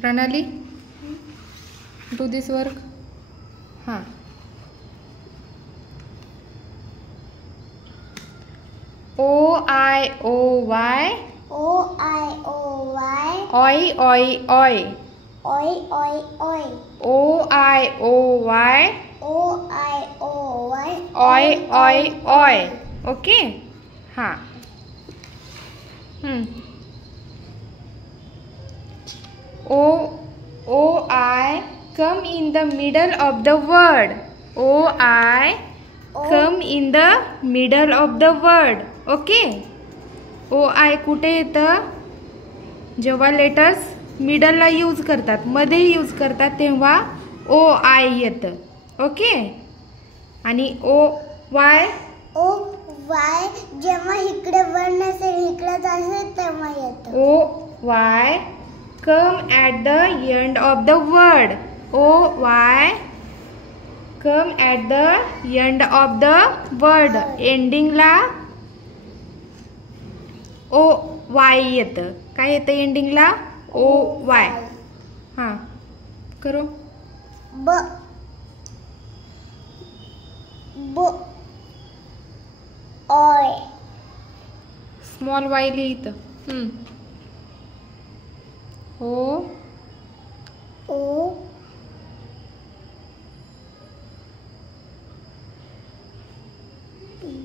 Pranali, do this work. हाँ. O-I-O-Y. O-I-O-Y. Oi, oi, oi. Oi, oi, oi. O-I-O-Y. O-I-O-Y. Oi, oi, oi. Okay? हाँ. O-I come in the middle of the word. O-I come in the middle of the word. Okay? O-I कुठे येतं? जेव्हा letters मिडलला use करतात, मध्ये use करतात तेव्हा O-I येतं. Okay? आणि O-Y O-Y जेव्हा इकडे वर नसेल इकडे असेल तेव्हा येतं. O-Y come at the end of the word. O-Y come at the end of the word. एंडिंगला O-Y येतं. काय येतं एंडिंगला? O-Y. हां करो. ब ब ओय. स्मॉल वाय लिहितं. O O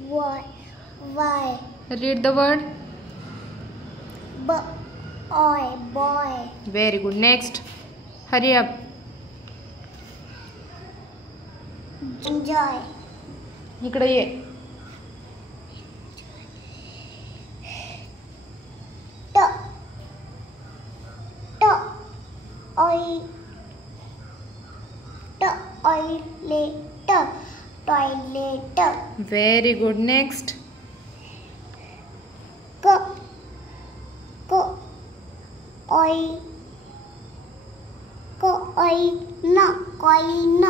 Y Y. read the word. B oy boy. Very good. Next. Hurry up. Enjoy. इकडे ये. T T oy toilet. Very good. Next. K oy na coin.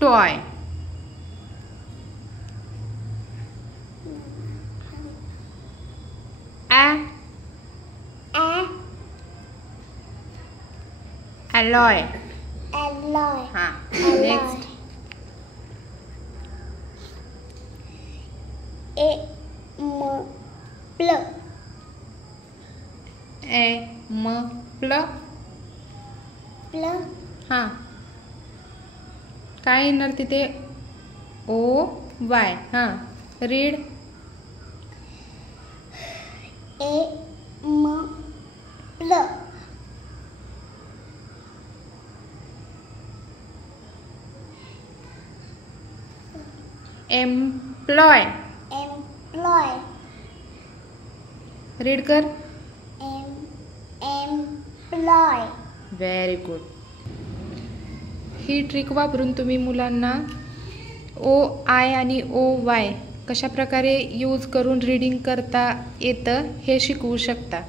Toy. Alloy. हाँ. Next. हाँ. काय येणार तिथे? O-Y. हाँ. Read. Employ. Read कर. Employ. Very good. ही trick वापरून तुम्ही मुलांना O-I आणि O-Y कशा प्रकारे यूज करून रीडिंग करता येतं हे शिकवू शकता.